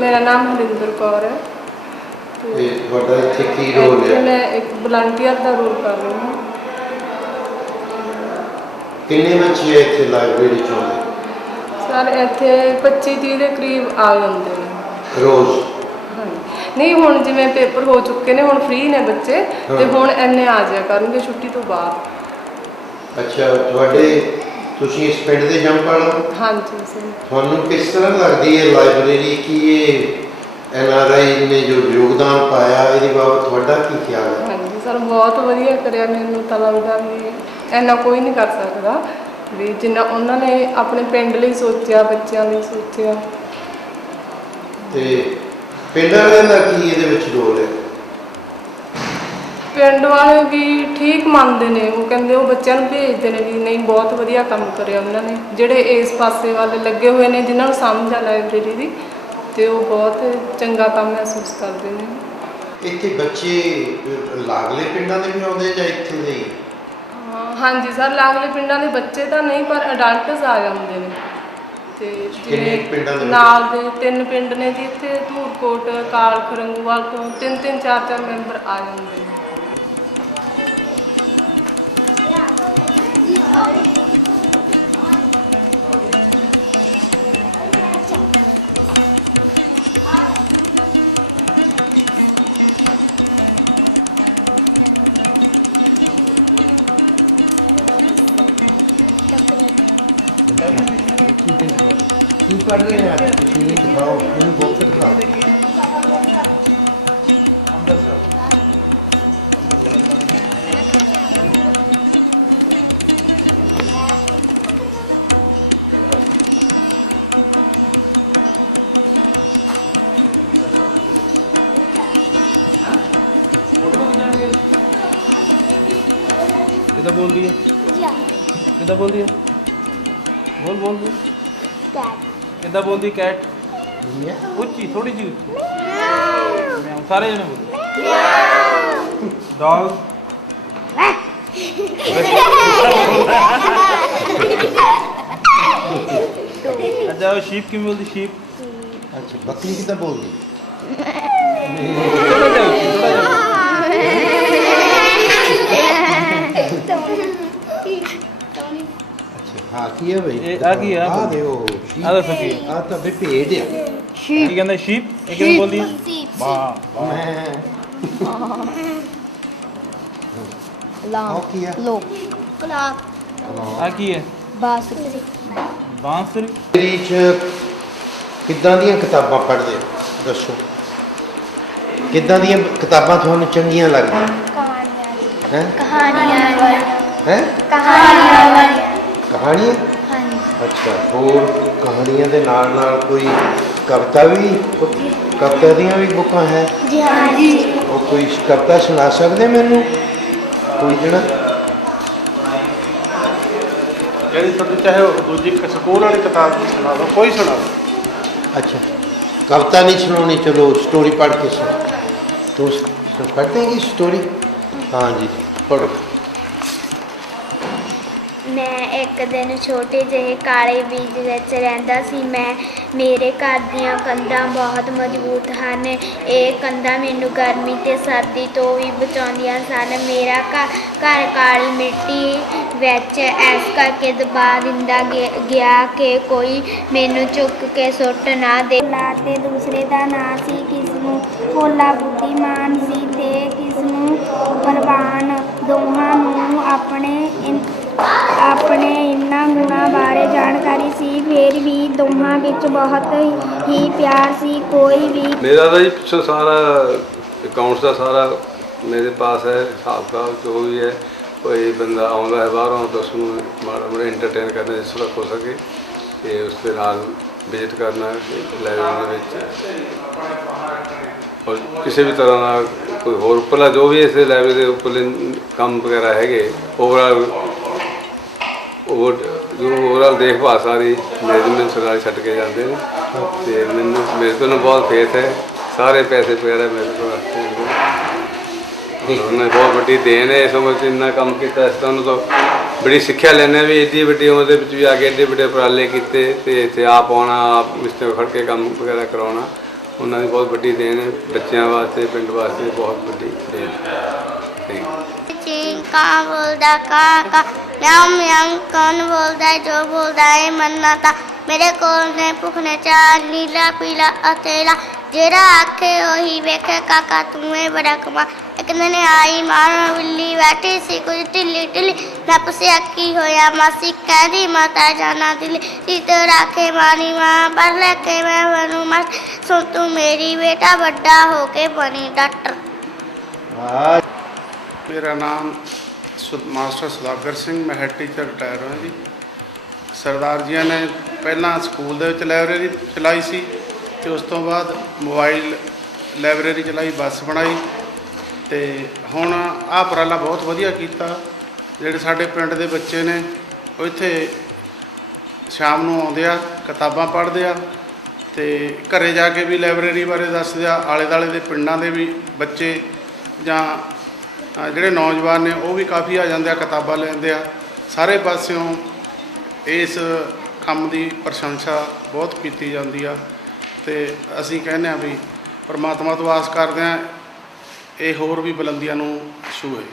मेरा नाम हरिंदर कौर है। रोल है? मैं एक वलंटियर का रोल कर रही हूँ। कितने बच्चे इतने लाइब्रेरी चो? सर इतने 25-30 के करीब आ जाते हैं रोज़? नहीं हुण जिवें पेपर हो चुके ने, हुण फ्री ने बच्चे ते हुण इन्ने आ जाया करनगे छुट्टी तो बाद। अच्छा, तुहाडे तुसीं इस पिंड दे जंपल? हाँ जी सर। तुहानूं किस तरह लगदी है लाइब्रेरी की ये NRI ने जो योगदान पाया, इहदे बाबत तुहाडा की ख्याल है? हाँ जी सर, बहुत वधिया करिया। मैनूं तां लगदा भी इन्ना कोई नहीं कर सकदा भी जिन्ना उन्होंने अपने पिंड लई सोचिया, बच्चों लई सोचिया। ते पिंड वालियां दा की इहदे विच रोल है? पिंड वाले भी ठीक मानते हैं, वो कहते वो बच्चों को भेजते हैं भी नहीं बहुत वधिया काम करिया उन्होंने, जिहड़े इस पासे वाले लगे हुए हैं जिन्होंने समझ आ लाइब्रेरी की, तो वो बहुत चंगा काम महसूस करते हैं। इत्थे बच्चे लागले पिंडां दे भी आउंदे जां इत्थे दे? हाँ जी सर, लागले पिंडां दे बच्चे तो नहीं पर अडल्टस आ जाते हैं। नाल दे 3 पिंड ने जी, इत्थे धूरकोट, कालख, रंगूवाल तो 3-3, 4-4 मैंबर आ जाते हैं। बोलती कैट ऊंची थोड़ी सी सारे जने डॉग अच्छा वो शीप की बोलती शीप। अच्छा बकरी कितना बोलती? हाथी है भाई, आ गई आ देखो आ तो सकी आ तो फिर भेड़ है। ये कहंदा शीप, ये कहंदा बोलती वाह ਉਹ ਕੀ ਆ लो ਆ ਕੀ ਹੈ बांसुरी ਬਾਂਸੁਰੀ ਲਾਇਬ੍ਰੇਰੀ 'ਚ ਕਿੱਦਾਂ ਦੀਆਂ ਕਿਤਾਬਾਂ ਪੜ੍ਹਦੇ ਹੋ? ਦੱਸੋ ਕਿੱਦਾਂ ਦੀਆਂ ਕਿਤਾਬਾਂ ਤੁਹਾਨੂੰ ਚੰਗੀਆਂ ਲੱਗਦੀਆਂ ਹੈ ਹੈ ਕਹਾਣੀਆਂ ਅੱਛਾ ਹੋਰ ਕਹਾਣੀਆਂ ਦੇ ਨਾਲ ਨਾਲ ਕੋਈ ਕਵਿਤਾ ਵੀ ਕਵਿਤਾ ਦੀਆਂ ਵੀ ਬੁੱਕਾਂ ਹੈ ਉਹ ਕੋਈ ਕਵਿਤਾ ਸੁਣਾ ਸਕਦੇ ਮੈਨੂੰ ਕੋਈ ਜਿਹੜਾ ਜਿਹੜੀ ਤੁਹਾਨੂੰ ਚਾਹੇ ਉਹ ਦੂਜੀ ਸਕੂਲ ਵਾਲੀ ਕਿਤਾਬ ਸੁਣਾ ਦਿਓ ਕੋਈ ਸੁਣਾ अच्छा कविता नहीं सुनानी चलो स्टोरी पढ़ के सुनो तो पढ़ते हैं स्टोरी हाँ जी पढ़ो ਮੈਂ ਇੱਕ ਦਿਨ ਛੋਟੇ ਜਿਹੇ ਕਾਲੇ ਬੀਜ ਵਿੱਚ ਰਹਿੰਦਾ ਸੀ ਮੇਰੇ ਘਰ ਦੀਆਂ ਕੰਧਾਂ ਬਹੁਤ ਮਜ਼ਬੂਤ ਹਨ। ਇਹ ਕੰਧਾਂ ਮੈਨੂੰ ਗਰਮੀ ਤੇ ਸਰਦੀ ਤੋਂ ਵੀ ਬਚਾਉਂਦੀਆਂ ਸਨ। ਮੇਰਾ ਘਰ ਕਾਲੀ ਮਿੱਟੀ ਵਿੱਚ ਇਸ ਕਰਕੇ ਦਬਾ ਦਿੰਦਾ ਗਿਆ ਕਿ ਕੋਈ ਮੈਨੂੰ ਚੁੱਕ ਕੇ ਸੁੱਟ ਨਾ ਦੇ। ਤੇ ਦੂਸਰੇ ਦਾ ਨਾਂ ਸੀ ਕਿਸਨੂੰ ਭੋਲਾ ਬੁੱਧੀਮਾਨ ਸੀ ਤੇ ਕਿਸਨੂੰ ਬਲਵਾਨ। ਦੋਹਾਂ ਨੂੰ ਆਪਣੇ ਇਹਨਾਂ ਗੁਣਾਂ ਬਾਰੇ ਜਾਣਕਾਰੀ ਸੀ। ਫਿਰ ਵੀ ਦੋਹਾਂ ਵਿੱਚ ਬਹੁਤ ਹੀ ਪਿਆਰ ਸੀ। ਕੋਈ ਵੀ मेरा तो जी पिछले सारा अकाउंट्स का सारा मेरे पास है हिसाब का जो भी है। कोई बंदा आता है बाहरों तो उसमें माड़ा माड़ा इंटरटेन करना जिस तरह हो सके तो उसके नाल विजिट करना लाइब्रेरी और किसी भी तरह का कोई होर उपरला जो भी इस लाइब्रेरी के उपरले काम वगैरह है ओवरऑल ओवरऑल देखभाल सारी मैनेजमेंट सरकार छड्ड के जाते हैं तो मैंने मेरे को बहुत फेथ है। सारे पैसे वगैरह मेरे को उन्होंने बहुत बड़ी देन है। इस उम्र से इन्ना काम किया इस तरह तो बड़ी सिक्ख्या लेने भी एड्डी बड़ी उम्र के भी आके एड्डे बड़े उपराले किए इतने आप आना आप मिस्टर खड़ के काम वगैरह करवाना उन्होंने बहुत बड़ी देन है। बच्चों वास्ते पिंड वास्ते बहुत बड़ी देन। कहाँ बोलता कहाँ यम यम कौन बोलता है जो बोलता है मन्ना था मेरे कोल ने भुखने चार नीला पीला अतेला जेड़ा आखे वही वेखे काका तुम्हें बड़ा कमा। एक दिन आई मानो बिल्ली बैठी सी कुछ ढिली ढिली नप से अक्की होया मासी कहदी माता जाना दिली सीधे राखे मानी माँ पर लेके मैं बनू मस्त सुन तू मेरी बेटा बड़ा होके बनी डॉक्टर। ਮੇਰਾ ਨਾਮ ਮਾਸਟਰ ਸੁਦਾਗਰ ਸਿੰਘ ਮੈਂ ਹੈਡ ਟੀਚਰ ਰਿਟਾਇਰ ਹਾਂ ਜੀ। ਸਰਦਾਰ ਜੀਆਂ ਨੇ ਪਹਿਲਾਂ ਸਕੂਲ ਦੇ ਵਿੱਚ ਲਾਇਬ੍ਰੇਰੀ ਚਲਾਈ ਸੀ ਤੇ ਉਸ ਤੋਂ ਬਾਅਦ ਮੋਬਾਈਲ ਲਾਇਬ੍ਰੇਰੀ ਚਲਾਈ ਬੱਸ ਬਣਾਈ ਤੇ ਹੁਣ ਆਹ ਉਪਰਾਲਾ ਬਹੁਤ ਵਧੀਆ ਕੀਤਾ। ਜਿਹੜੇ ਸਾਡੇ ਪਿੰਡ ਦੇ ਬੱਚੇ ਨੇ ਉਹ ਇੱਥੇ ਸ਼ਾਮ ਨੂੰ ਆਉਂਦੇ ਆ ਕਿਤਾਬਾਂ ਪੜ੍ਹਦੇ ਆ ਤੇ ਘਰੇ ਜਾ ਕੇ ਵੀ ਲਾਇਬ੍ਰੇਰੀ ਬਾਰੇ ਦੱਸਦੇ ਆ। ਆਲੇ ਦੁਆਲੇ ਦੇ ਪਿੰਡਾਂ ਦੇ ਵੀ ਬੱਚੇ ਜਾਂ ਜਿਹੜੇ ਨੌਜਵਾਨ ਨੇ ਉਹ ਵੀ ਕਾਫੀ ਆ ਜਾਂਦੇ ਆ ਕਿਤਾਬਾਂ ਲੈਂਦੇ ਆ। ਸਾਰੇ ਪਾਸਿਓਂ ਇਸ ਕੰਮ ਦੀ ਪ੍ਰਸ਼ੰਸਾ ਬਹੁਤ ਕੀਤੀ ਜਾਂਦੀ ਆ ਤੇ ਅਸੀਂ ਕਹਿੰਦੇ ਆ ਵੀ ਪਰਮਾਤਮਾ ਤੋਂ ਆਸ ਕਰਦੇ ਆ ਇਹ ਹੋਰ ਵੀ ਬੁਲੰਦੀਆਂ ਨੂੰ ਛੂਹੇ।